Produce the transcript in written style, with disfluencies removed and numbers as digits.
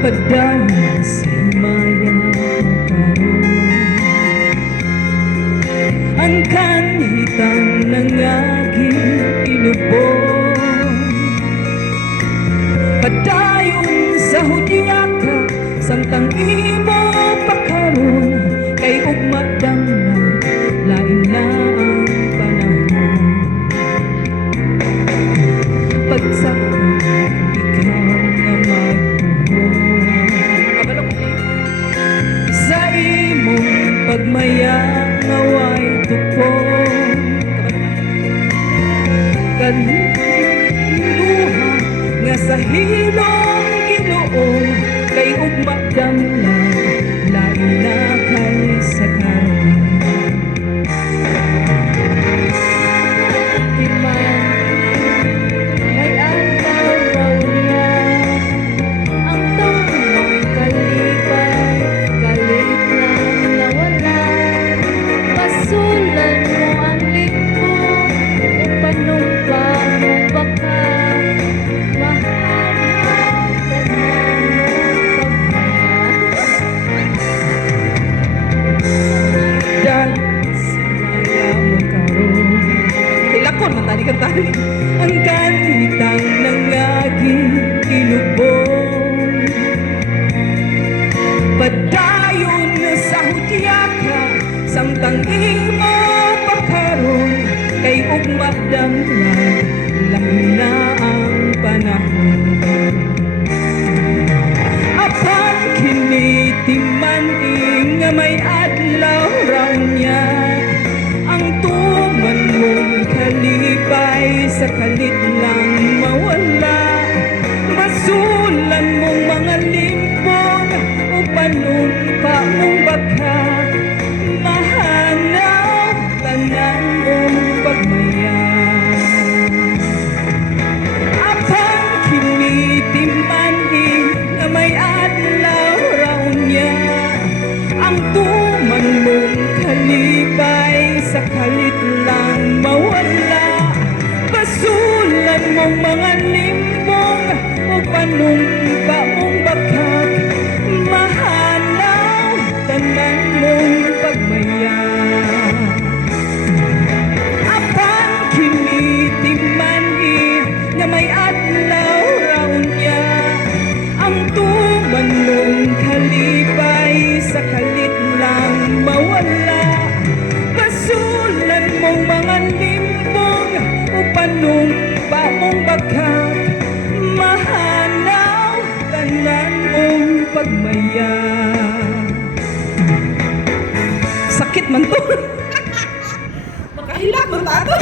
Padayon sa himaya karon ang kanhitang ng aking ilubong. Padayon sa hudyaka samtang imo pakaron kay ugma damna lain na ang panahon. Pagsakop ikaw nga magpuhon sa imong pagmaya ngaway tupon. Kanluha nga sa hilong Ginoo kay ugma damna lain na kay sa karon. Ang kanitang ng aking ilubong. Padayon sa hudyaka samtang imo pakaron kay ugma damna lahi na ang panahon. Apan kini timan nga may adlaw raw niya ang tuman mong kalipay sa kalit lang mawala. Masulan mong mga limpong o panumpa mong baka mahanaw tanan mong pagmaya. Apang kinitiman nga may adlaw raw niya ang tuman mong kalipay sa kalit lang mawala. Pasulan mong mga limbong o panumpa mong bakak mahanaw tanan mong pagmaya. Apang kinitiman nga may adlaw raw niya ang tuman mong kalipay sa kalit lang mawala. Pasulan mong mga limbong o panumpa mong bakak mahanaw tanan mong pagmaya. Sakit man to. Makahilak man tato.